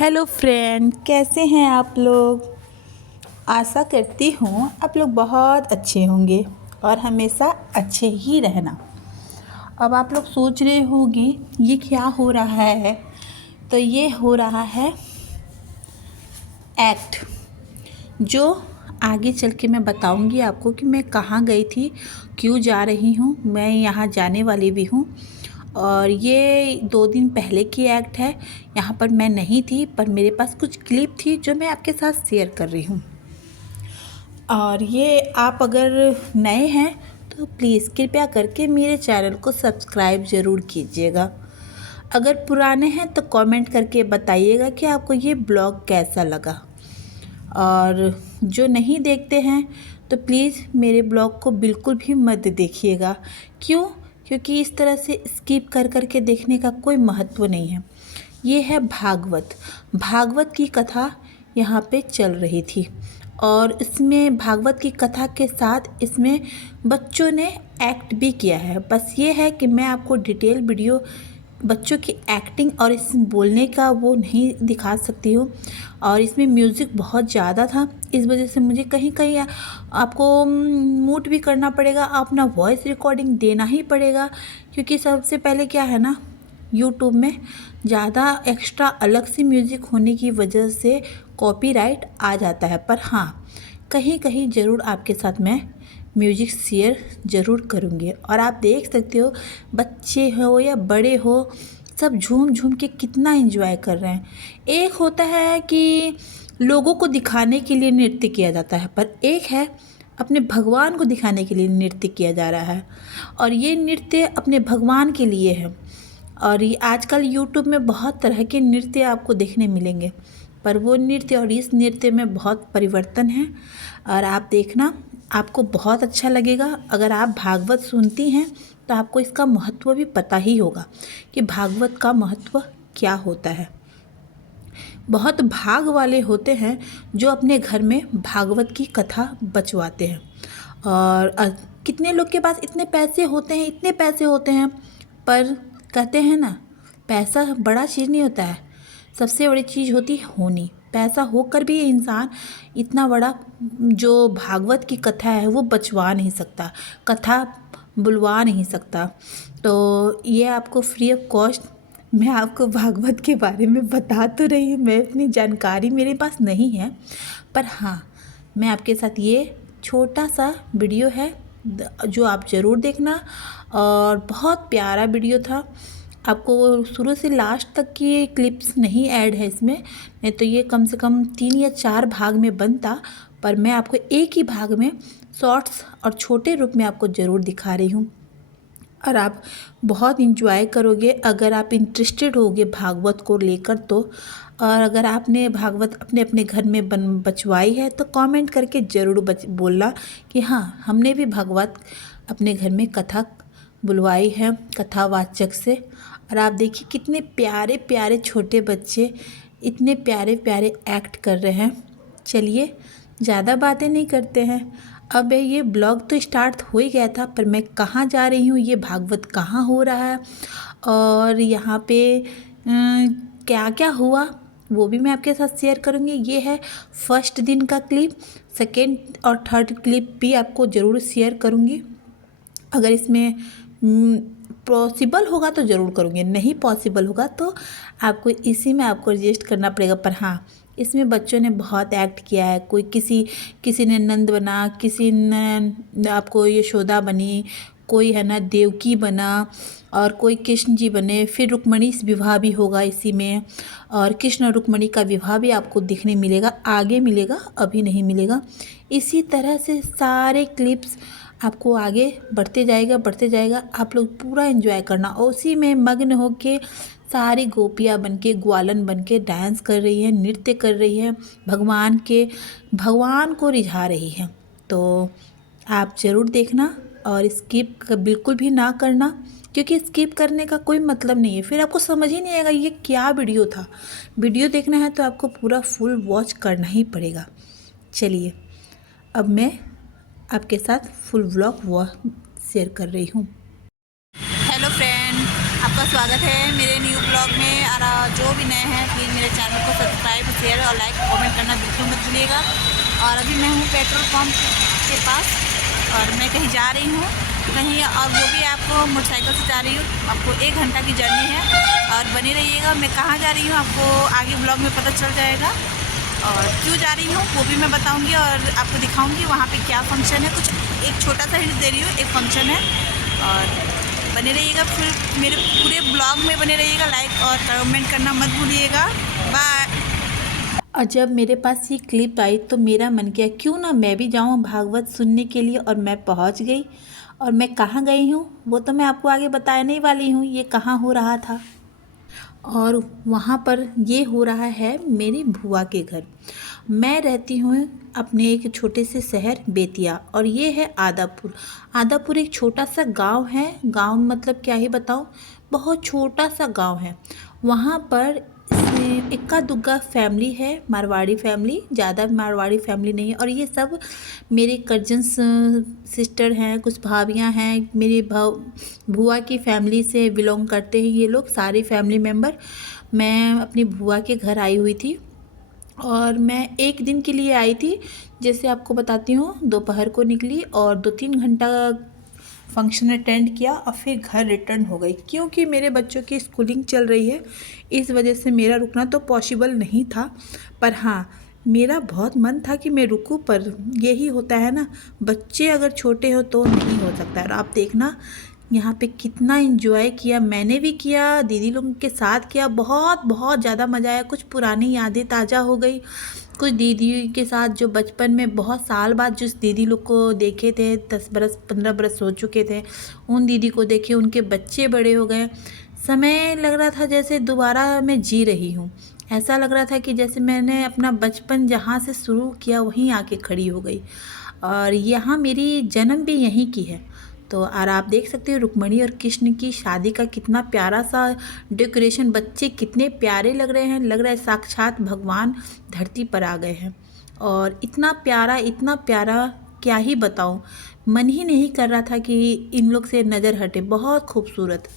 Hello friend, कैसे हैं आप लोग। आशा करती हूँ आप लोग बहुत अच्छे होंगे और हमेशा अच्छे ही रहना। अब आप लोग सोच रहे होंगे ये क्या हो रहा है। तो ये हो रहा है एक्ट, जो आगे चल के मैं बताऊंगी आपको कि मैं कहाँ गई थी, क्यों जा रही हूँ, मैं यहाँ जाने वाली भी हूँ। और ये 2 दिन पहले की एक्ट है। यहाँ पर मैं नहीं थी, पर मेरे पास कुछ क्लिप थी जो मैं आपके साथ शेयर कर रही हूँ। और ये आप अगर नए हैं तो प्लीज़ कृपया करके मेरे चैनल को सब्सक्राइब ज़रूर कीजिएगा। अगर पुराने हैं तो कमेंट करके बताइएगा कि आपको ये ब्लॉग कैसा लगा। और जो नहीं देखते हैं तो प्लीज़ मेरे ब्लॉग को बिल्कुल भी मत देखिएगा। क्यों? क्योंकि इस तरह से स्किप कर कर के देखने का कोई महत्व नहीं है। ये है भागवत की कथा यहाँ पे चल रही थी। और इसमें भागवत की कथा के साथ इसमें बच्चों ने एक्ट भी किया है। बस ये है कि मैं आपको डिटेल वीडियो बच्चों की एक्टिंग और इस बोलने का वो नहीं दिखा सकती हूँ। और इसमें म्यूज़िक बहुत ज़्यादा था, इस वजह से मुझे कहीं कहीं आपको मूट भी करना पड़ेगा, अपना वॉइस रिकॉर्डिंग देना ही पड़ेगा। क्योंकि सबसे पहले क्या है ना, यूट्यूब में ज़्यादा एक्स्ट्रा अलग से म्यूज़िक होने की वजह से कॉपीराइट आ जाता है। पर हाँ, कहीं कहीं ज़रूर आपके साथ मैं म्यूज़िक शेयर ज़रूर करूँगी। और आप देख सकते हो बच्चे हो या बड़े हो, सब झूम झूम के कितना एंजॉय कर रहे हैं। एक होता है कि लोगों को दिखाने के लिए नृत्य किया जाता है, पर एक है अपने भगवान को दिखाने के लिए नृत्य किया जा रहा है। और ये नृत्य अपने भगवान के लिए है। और ये आजकल यूट्यूब में बहुत तरह के नृत्य आपको देखने मिलेंगे, पर वो नृत्य और इस नृत्य में बहुत परिवर्तन है। और आप देखना, आपको बहुत अच्छा लगेगा। अगर आप भागवत सुनती हैं तो आपको इसका महत्व भी पता ही होगा कि भागवत का महत्व क्या होता है। बहुत भाग वाले होते हैं जो अपने घर में भागवत की कथा बचवाते हैं। और कितने लोग के पास इतने पैसे होते हैं, पर कहते हैं ना, पैसा बड़ा चीज़ नहीं होता है, सबसे बड़ी चीज़ होती है होनी। पैसा होकर भी इंसान इतना बड़ा जो भागवत की कथा है वो बचवा नहीं सकता, कथा बुलवा नहीं सकता। तो ये आपको फ्री ऑफ कॉस्ट मैं आपको भागवत के बारे में बता तो रही हूँ। मैं इतनी जानकारी मेरे पास नहीं है, पर हाँ, मैं आपके साथ ये छोटा सा वीडियो है जो आप ज़रूर देखना। और बहुत प्यारा वीडियो था। आपको शुरू से लास्ट तक की क्लिप्स नहीं ऐड है इसमें, नहीं तो ये कम से कम 3 या 4 भाग में बनता। पर मैं आपको एक ही भाग में शॉर्ट्स और छोटे रूप में आपको ज़रूर दिखा रही हूँ। और आप बहुत इंजॉय करोगे अगर आप इंटरेस्टेड होगे भागवत को लेकर तो। और अगर आपने भागवत अपने अपने घर में बचवाई है तो कमेंट करके ज़रूर बोलना कि हाँ, हमने भी भागवत अपने घर में कथा बुलवाई है कथावाचक से। और आप देखिए कितने प्यारे प्यारे छोटे बच्चे इतने प्यारे प्यारे एक्ट कर रहे हैं। चलिए, ज़्यादा बातें नहीं करते हैं। अब ये ब्लॉग तो स्टार्ट हो ही गया था, पर मैं कहाँ जा रही हूँ, ये भागवत कहाँ हो रहा है और यहाँ पे क्या क्या हुआ वो भी मैं आपके साथ शेयर करूँगी। ये है फर्स्ट दिन का क्लिप, सेकेंड और थर्ड क्लिप भी आपको ज़रूर शेयर करूँगी। अगर इसमें पॉसिबल होगा तो ज़रूर करूँगी, नहीं पॉसिबल होगा तो आपको इसी में आपको एडजस्ट करना पड़ेगा। पर हाँ, इसमें बच्चों ने बहुत एक्ट किया है। कोई किसी ने नंद बना, किसी ने आपको यशोदा बनी, कोई है ना देवकी बना, और कोई कृष्ण जी बने। फिर रुक्मणी विवाह भी होगा इसी में, और कृष्ण और रुक्मणी का विवाह भी आपको देखने मिलेगा, आगे मिलेगा, अभी नहीं मिलेगा। इसी तरह से सारे क्लिप्स आपको आगे बढ़ते जाएगा। आप लोग पूरा एंजॉय करना और उसी में मग्न होके सारी गोपियाँ बनके ग्वालन बनके डांस कर रही है, नृत्य कर रही है, भगवान को रिझा रही है। तो आप ज़रूर देखना और स्किप बिल्कुल भी ना करना, क्योंकि स्किप करने का कोई मतलब नहीं है, फिर आपको समझ ही नहीं आएगा ये क्या वीडियो था। वीडियो देखना है तो आपको पूरा फुल वॉच करना ही पड़ेगा। चलिए, अब मैं आपके साथ फुल व्लॉग शेयर कर रही हूँ। हेलो फ्रेंड, आपका स्वागत है मेरे न्यू ब्लॉग में। और जो भी नए हैं प्लीज़ मेरे चैनल को सब्सक्राइब सब्सक्राइब शेयर और लाइक कमेंट करना बिल्कुल मत भूलिएगा। और अभी मैं हूँ पेट्रोल पंप के पास और मैं कहीं जा रही हूँ कहीं, और वो भी आपको मोटरसाइकिल से जा रही हूँ। आपको 1 घंटा की जर्नी है और बने रहिएगा। मैं कहाँ जा रही हूँ आपको आगे ब्लॉग में पता चल जाएगा, और क्यों जा रही हूँ वो भी मैं बताऊँगी और आपको दिखाऊँगी वहाँ पे क्या फ़ंक्शन है। कुछ एक छोटा सा हिंट दे रही हूँ, एक फ़ंक्शन है। और बने रहिएगा, फिर मेरे पूरे ब्लॉग में बने रहिएगा। लाइक और कमेंट करना मत भूलिएगा। बाय। और जब मेरे पास ये क्लिप आई तो मेरा मन किया क्यों ना मैं भी जाऊँ भागवत सुनने के लिए, और मैं पहुँच गई। और मैं कहाँ गई हूँ वो तो मैं आपको आगे बताने वाली हूँ ये कहाँ हो रहा था। और वहाँ पर ये हो रहा है मेरी बुआ के घर। मैं रहती हूँ अपने एक छोटे से शहर बेतिया, और ये है आदापुर। आदापुर एक छोटा सा गांव है। गांव मतलब क्या ही बताऊँ, बहुत छोटा सा गांव है। वहाँ पर इक्का दुग्गा फैमिली है, मारवाड़ी फैमिली, ज़्यादा मारवाड़ी फैमिली नहीं है। और ये सब मेरे कजन्स सिस्टर हैं, कुछ भाभियाँ हैं, मेरी बुआ की फैमिली से बिलोंग करते हैं ये लोग, सारी फैमिली मेम्बर। मैं अपनी बुआ के घर आई हुई थी और मैं 1 दिन के लिए आई थी। जैसे आपको बताती हूँ, दोपहर को निकली और 2-3 घंटा फंक्शन अटेंड किया और फिर घर रिटर्न हो गई, क्योंकि मेरे बच्चों की स्कूलिंग चल रही है। इस वजह से मेरा रुकना तो पॉसिबल नहीं था, पर हाँ मेरा बहुत मन था कि मैं रुकूं। पर यही होता है ना, बच्चे अगर छोटे हो तो नहीं हो सकता। और आप देखना यहाँ पे कितना एंजॉय किया, मैंने भी किया, दीदी लोगों के साथ किया। बहुत बहुत ज़्यादा मज़ा आया। कुछ पुरानी यादें ताज़ा हो गई, कुछ दीदी के साथ जो बचपन में बहुत साल बाद जिस दीदी लोग को देखे थे, 10 बरस 15 बरस हो चुके थे, उन दीदी को देखे, उनके बच्चे बड़े हो गए। समय लग रहा था जैसे दोबारा मैं जी रही हूँ। ऐसा लग रहा था कि जैसे मैंने अपना बचपन जहाँ से शुरू किया वहीं आके खड़ी हो गई। और यहाँ मेरी जन्म भी यहीं की है। तो और आप देख सकते हो रुक्मणी और कृष्ण की शादी का कितना प्यारा सा डेकोरेशन, बच्चे कितने प्यारे लग रहे हैं। लग रहा है साक्षात भगवान धरती पर आ गए हैं। और इतना प्यारा, इतना प्यारा, क्या ही बताऊं, मन ही नहीं कर रहा था कि इन लोग से नज़र हटे। बहुत खूबसूरत।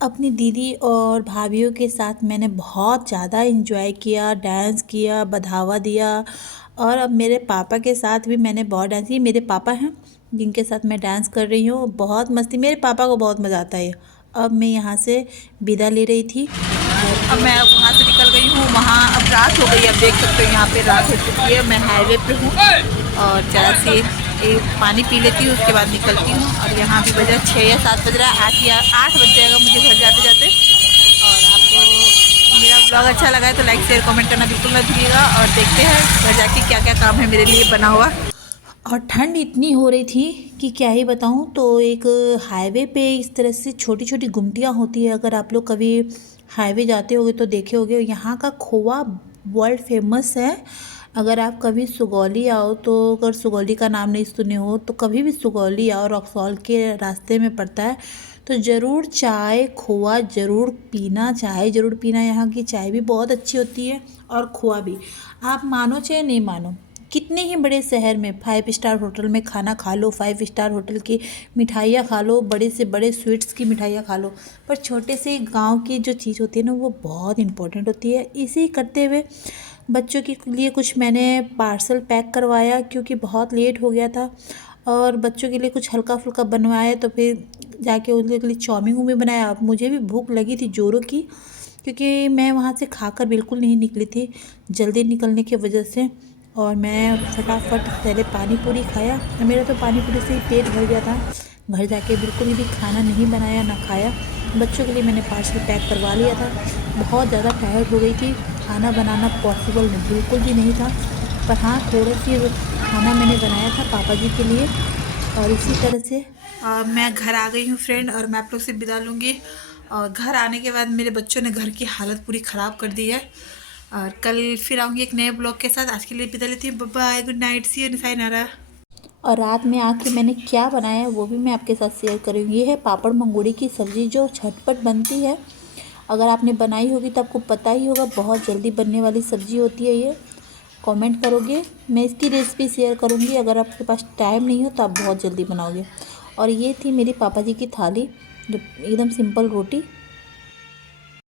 अपनी दीदी और भाभीयों के साथ मैंने बहुत ज़्यादा एंजॉय किया, डांस किया, बढ़ावा दिया। और अब मेरे पापा के साथ भी मैंने बहुत डांस किया। मेरे पापा हैं जिनके साथ मैं डांस कर रही हूँ, बहुत मस्ती, मेरे पापा को बहुत मज़ा आता है। अब मैं यहाँ से विदा ले रही थी। अब मैं वहाँ से निकल गई हूँ। वहाँ अब रात हो गई, अब देख सकते हो यहाँ पे रात हो चुकी है। मैं हाईवे पे हूँ और जरा से पानी पी लेती हूँ, उसके बाद निकलती हूँ। और यहाँ भी बजा 6 या 7 बज रहा है, 8 बज जाएगा मुझे घर जाते जाते। और आपको मेरा ब्लॉग अच्छा लगा है तो लाइक शेयर कमेंट करना बिल्कुल मत भूलिएगा। और देखते हैं घर जाके क्या क्या काम है मेरे लिए बना हुआ। और ठंड इतनी हो रही थी कि क्या ही बताऊँ। तो एक हाईवे पे इस तरह से छोटी छोटी गुमटियाँ होती है। अगर आप लोग कभी हाईवे जाते होगे तो देखे होगे। यहाँ का खोवा वर्ल्ड फेमस है। अगर आप कभी सुगौली आओ तो, अगर सुगौली का नाम नहीं सुने हो तो कभी भी सुगौली आओ, रक्सौल के रास्ते में पड़ता है, तो ज़रूर चाय खोआ ज़रूर पीना। चाय ज़रूर पीना, यहाँ की चाय भी बहुत अच्छी होती है और खोआ भी। आप मानो चाहे नहीं मानो, कितने ही बड़े शहर में 5 स्टार होटल में खाना खा लो, 5 स्टार होटल की मिठाइयाँ खा लो, बड़े से बड़े स्वीट्स की मिठाइयाँ खा लो, पर छोटे से गांव की जो चीज़ होती है ना वो बहुत इम्पोर्टेंट होती है। इसी करते हुए बच्चों के लिए कुछ मैंने पार्सल पैक करवाया क्योंकि बहुत लेट हो गया था। और बच्चों के लिए कुछ हल्का फुल्का बनवाया, तो फिर जाके उनके लिए चाउमीन वूमीन बनाया। मुझे भी भूख लगी थी जोरों की, क्योंकि मैं वहाँ से खाकर बिल्कुल नहीं निकली थी जल्दी निकलने की वजह से। और मैं फटाफट पहले पानी पूरी खाया। मेरा तो पानी पूरी से ही पेट भर गया था। घर जाके बिल्कुल भी खाना नहीं बनाया ना खाया। बच्चों के लिए मैंने पार्सल पैक करवा लिया था। बहुत ज़्यादा टायर्ड हो गई थी, खाना बनाना पॉसिबल बिल्कुल भी नहीं था। पर हाँ, थोड़ा सी खाना मैंने बनाया था पापा जी के लिए। और इसी तरह से मैं घर आ गई हूँ फ्रेंड, और मैं आप लोग से विदा लूँगी। और घर आने के बाद मेरे बच्चों ने घर की हालत पूरी ख़राब कर दी है। और कल फिर आऊँगी एक नए ब्लॉग के साथ। आज के लिए विदा लेती हूँ। Bye, good night, see you, सायनारा। और रात में आके मैंने क्या बनाया है वो भी मैं आपके साथ शेयर करूँगी। ये है पापड़ मंगूड़ी की सब्ज़ी जो झटपट बनती है। अगर आपने बनाई होगी तो आपको पता ही होगा, बहुत जल्दी बनने वाली सब्ज़ी होती है ये। कमेंट करोगे, मैं इसकी रेसिपी शेयर करूँगी। अगर आपके पास टाइम नहीं हो तो आप बहुत जल्दी बनाओगे। और ये थी मेरी पापा जी की थाली, जो एकदम सिंपल रोटी